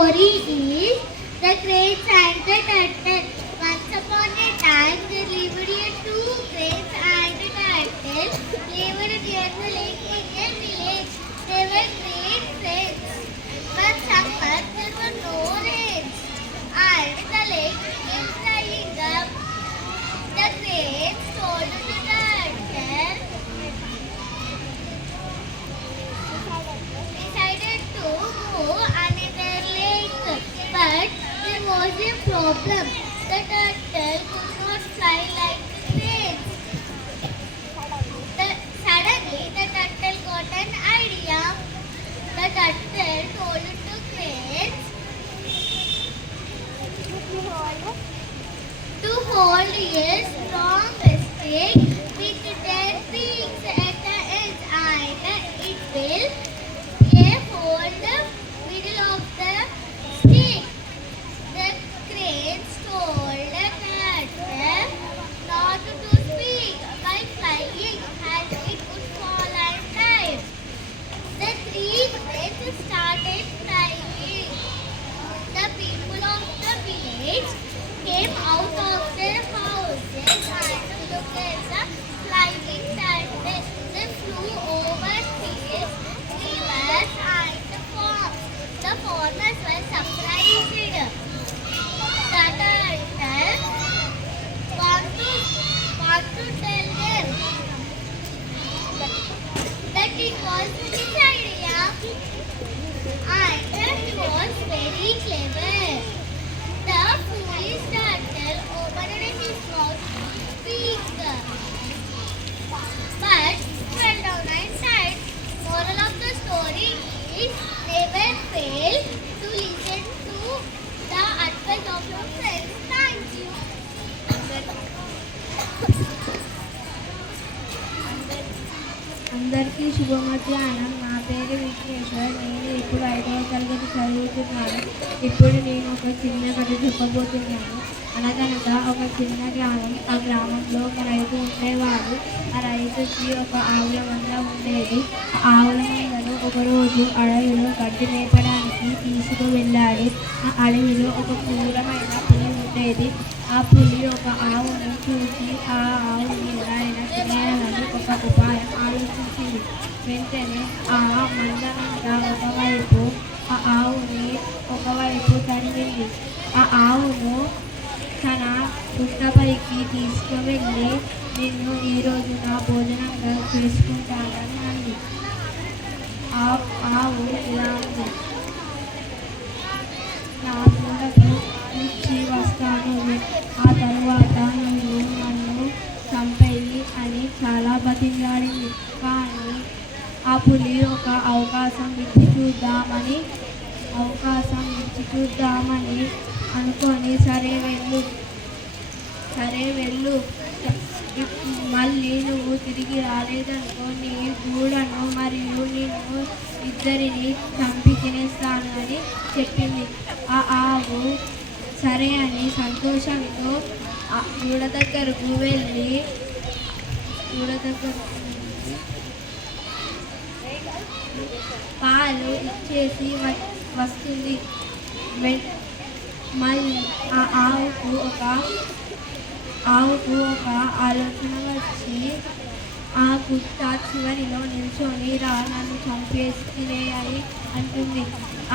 story is The Cranes and the Turtle. Once upon a time, there lived here two cranes and a turtle lived near the lake in a village. They were great friends. But summer there were no rains, and the lake became drying up. The cranes told the turtle decided to go another lake, but there was a problem. The turtle could not fly like the cranes. Suddenly, the turtle got an idea. The turtle told the cranes to hold a strong stick with their beaks at the ends, and it will hold the middle of the stick. The cranes told the turtle not to speak by flying, as it would fall and die. The three cranes started flying. The people of the village came out of their houses and looked at the flying turtle. They flew over hills, rivers, and farms. The farmers were surprised. The turtle want to tell them that it was his idea, and he was very clever. The foolish turtle opened his mouth to speak, but fell down and died. Moral of the story is never fail to listen to the advice of your friends. Thank you. అందరికీ శుభ మధ్యాహ్నం. నా పేరు విఘ్నేశ్వర్. నేను ఇప్పుడు 5వ తరగతి చదువుతున్నాను. ఇప్పుడు నేను ఒక చిన్న కథ చెప్పబోతున్నాను. అనగనగా ఒక చిన్న గ్రామం. ఆ గ్రామంలో ఒక రైతు ఉండేవాడు. ఆ రైతుకి ఒక ఆవుల మంద ఉండేది. ఆ ఆవుల మందను ఒకరోజు అడవిలో గడ్డి మేపడానికి తీసుకువెళ్ళాడు. ఆ అడవిలో ఒక క్రూరమైన పులి ఉండేది. ఆ పులి ఒక ఆవును చూసి ఆ ఆవుని ఎలా అయినా తినేయాలని ఒక ఉపాయం ఆలోచించింది. వెంటనే ఆ మందనంతా ఒకవైపు, ఆ ఆవుని ఒకవైపు తరిమింది. ఆ ఆవును తన పుట్టపైకి తీసుకువెళ్ళి, నిన్ను ఈరోజు నా భోజనంగా చేసుకుంటానని అంది. ఆవు ఇలా ఉంది, నా దూడకు ఇచ్చి వస్తాను, ఆ తరువాత నువ్వు నన్ను చంపేయి అని చాలా బతిమలాడింది. కానీ ఆ పులి ఒక అవకాశం ఇచ్చి చూద్దామని అనుకొని సరే వెళ్ళు, మళ్ళీ నువ్వు తిరిగి రాలేదనుకో నీ దూడను మరియు నిన్ను ఇద్దరిని చంపి తినేస్తాను అని చెప్పింది. ఆ ఆవు సరే అని సంతోషంతో దూడ దగ్గరకు వెళ్ళి పాలు ఇచ్చేసి వస్తుంది. మళ్ళీ ఆ ఆవుకు ఒక ఆలోచన వచ్చి ఆ గుట్ట చివరిలో నిల్చొని రా, నన్ను చంపేసి తినేయాలి అంటుంది.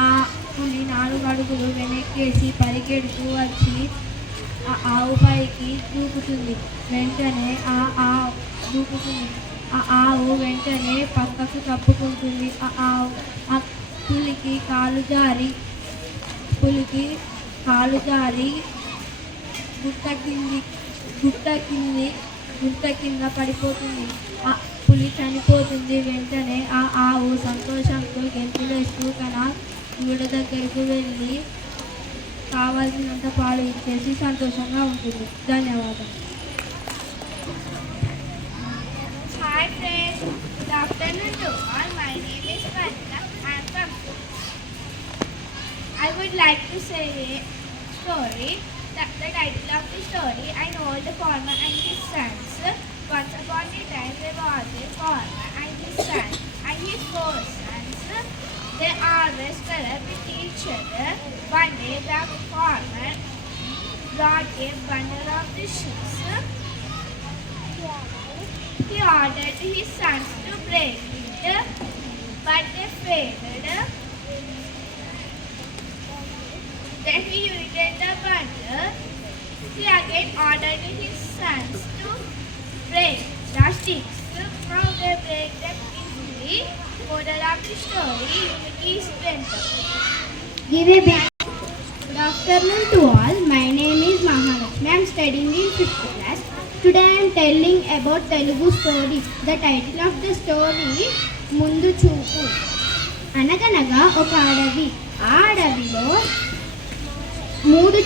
ఆ పులి 4 అడుగులు వెనక్కేసి పరిగెడుతూ వచ్చి ఆ ఆవు పైకి దూకుతుంది. వెంటనే ఆ ఆవు వెంటనే పక్కకు తప్పుకుంటుంది. ఆ పులికి కాలు జారి గుట్ట కింద పడిపోతుంది. ఆ పులి చనిపోతుంది. వెంటనే ఆ ఆవు సంతోషంతో గెంతులేస్తూ తన దూడ దగ్గరకు వెళ్ళి కావాల్సినంత పాలు ఇచ్చేసి సంతోషంగా ఉంటుంది. ధన్యవాదాలు. Hi friends, good afternoon to all. My name is Vanna. I would like to say a story. The title of the story, An Old Farmer and His Sons. Once upon a time there was a farmer and his son and his 4 sons. They always quarreled with each each other. One day the farmer brought a bundle of dishes. He ordered his sons to break it, but they failed. Then he returned the bundle. He again ordered his sons to break the sticks. Now they break them easily. Moral of the story: unity is strength. Give a big good afternoon to all. My name is Mahalakshmi. I am studying in 5th class. Today I am telling about Telugu story. The title of the story Mundu Chupu. అనగనగా ఒక అడవి. ఆ అడవిలో మూడు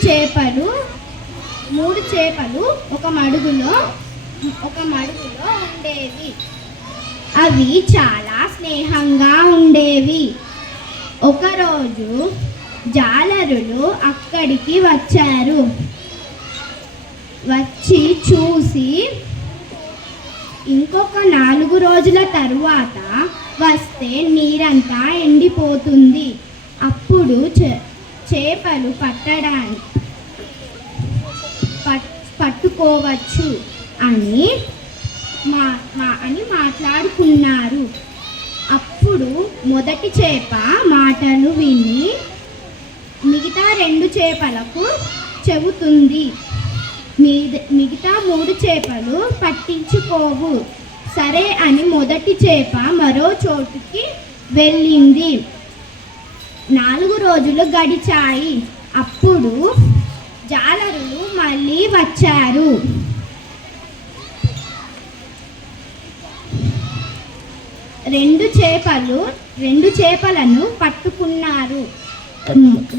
చేపలు ఒక మడుగులో ఉండేవి. అవి చాలా స్నేహంగా ఉండేవి. ఒకరోజు జాలరులు అక్కడికి వచ్చారు. వచ్చి చూసి ఇంకొక 4 రోజుల తరువాత వస్తే నీరంతా ఎండిపోతుంది. అప్పుడు చేపలు పట్టుకోవచ్చు అని మాట్లాడుకున్నారు. అప్పుడు మొదటి చేప మాటలు విని మిగతా 2 చేపలకు చెబుతుంది. మిగతా 3 చేపలు పట్టించుకోవు. సరే అని మొదటి చేప మరో చోటుకి వెళ్ళింది. 4 రోజులు గడిచాయి. అప్పుడు జాలరులు మళ్ళీ వచ్చారు. రెండు చేపలను పట్టుకున్నారు.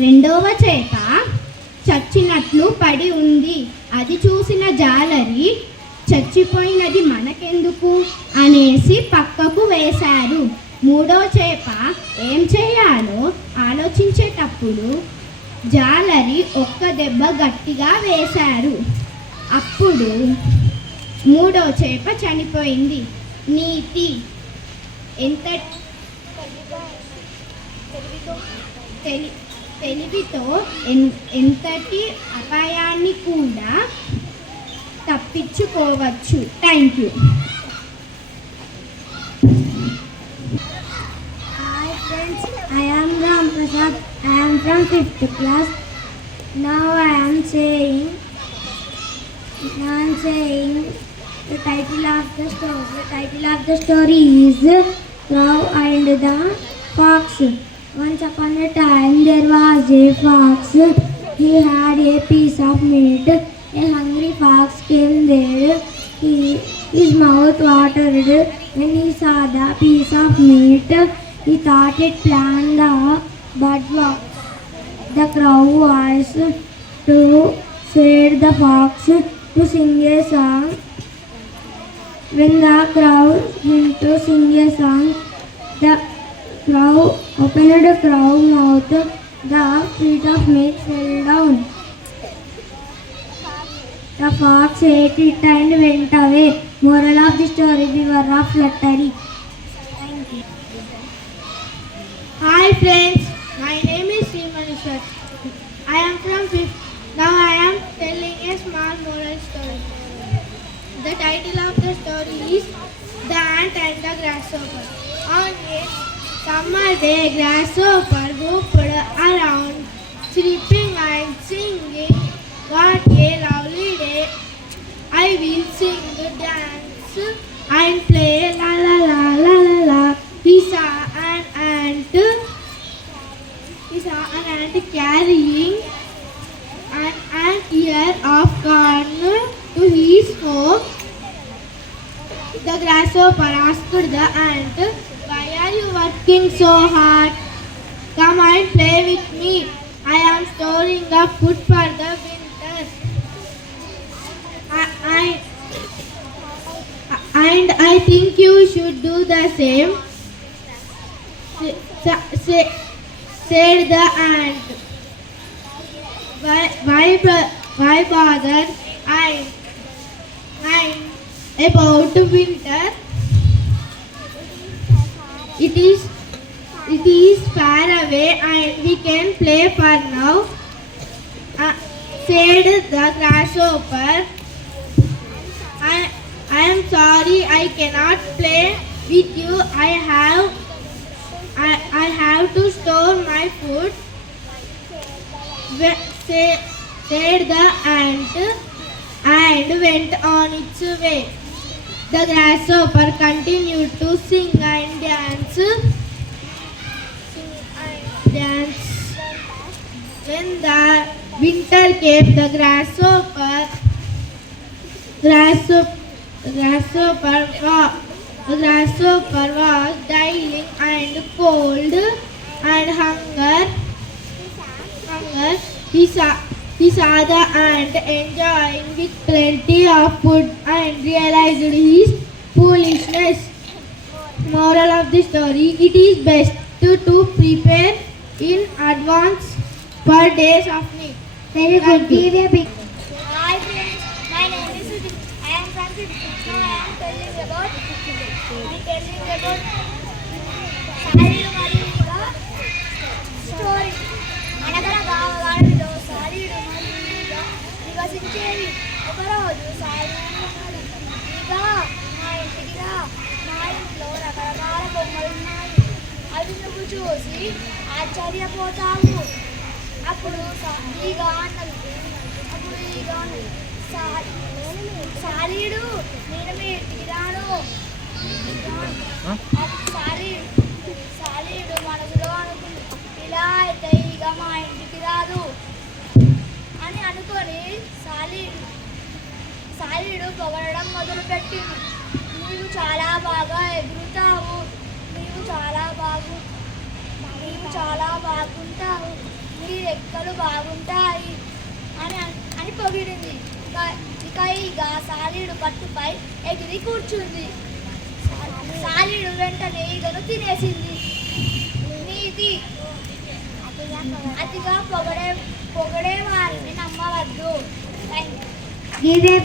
రెండవ చేప చచ్చినట్లు పడి ఉంది. అది చూసిన జాలరి చచ్చిపోయినది మనకెందుకు అనేసి పక్కకు వేశారు. మూడవ చేప ఏం చేయాలో ఆలోచించేటప్పుడు జాలరి ఒక్క దెబ్బ గట్టిగా వేశారు. అప్పుడు మూడవ చేప చనిపోయింది. నీతి: తెలివితో ఎంతటి అపాయాన్ని కూడా తప్పించుకోవచ్చు. Thank you. Hi friends, I am Ram Prasad. I am from 5th class. Now I am saying the title of the story. The title of the story is Crow and the Fox. Once upon a time there was a fox. He had a piece of meat. A hungry fox came there. His mouth watered when he saw the piece of meat. He thought it planned the crow was to save the fox to sing a song. When the crow went to sing a song, the crow opened the crow mouth. The piece of meat fell down. The fox ate it and went away. Moral of the story: beware of flattery. Thank you. Hi friends, my name is Srimanishwar. I am from 5th. Now I am telling a small moral story. The title of the story is The Ant and the Grasshopper. On a summer day, grasshopper hopped around, chirping and singing. What a lovely day! I will sing, dance, and play. La la la la la la. He saw an ant carrying an ear of corn to his home. The grasshopper asked the ant, "Why are you working so hard? Come and play with me. I am storing up food for the winter. And I think you should do the same," said the ant. Why bother? I'm about winter. It is far away and we can play for now, said the grasshopper. I am sorry I cannot play with you. I have to store my food, said the ant and went on its way. The grasshopper continued to sing and dance. When the winter came, the grasshopper was dying and cold and hunger. He saw the ant enjoying with plenty of food and realized his foolishness. Moral of the story: it is best to prepare in advance for days of need. Very good. Give a big. Hi friends, my name is Sudhir. I am from Sydney. Now I am telling about సాలీడు మరియు ఇక స్టోరీ. అనగనగా ఒక అడవిలో సాలీడు మరియు ఇక నివసించేవి. ఒకరోజు సాలీడు అన్నాడు, ఇక మా ఇంటికి రా, మా ఇంట్లో రకరకాల బొమ్మలు ఉన్నాయి, అవి నువ్వు చూసి ఆశ్చర్యపోతావు. అప్పుడు ఈగ అన్నది, సాలీడు నేను మీ ఇంటికి రాను. సాలీడు మనసులో అనుకుంది, ఇలా అయితే ఇక మా ఇంటికి రాదు అని అనుకొని సాలీడు పొగడడం మొదలుపెట్టింది. నీవు చాలా బాగా ఎగురుతావు, నీవు చాలా బాగుంటావు, నీ రెక్కలు బాగుంటాయి అని పొగిడింది. ఇక సాలీడు పట్టుపై ఎగిరి కూర్చుంది. సాలీడు వెంటనే ఈగను తినేసింది. నీతి: అతిగా పొగడే వారిని నమ్మవద్దు. Give a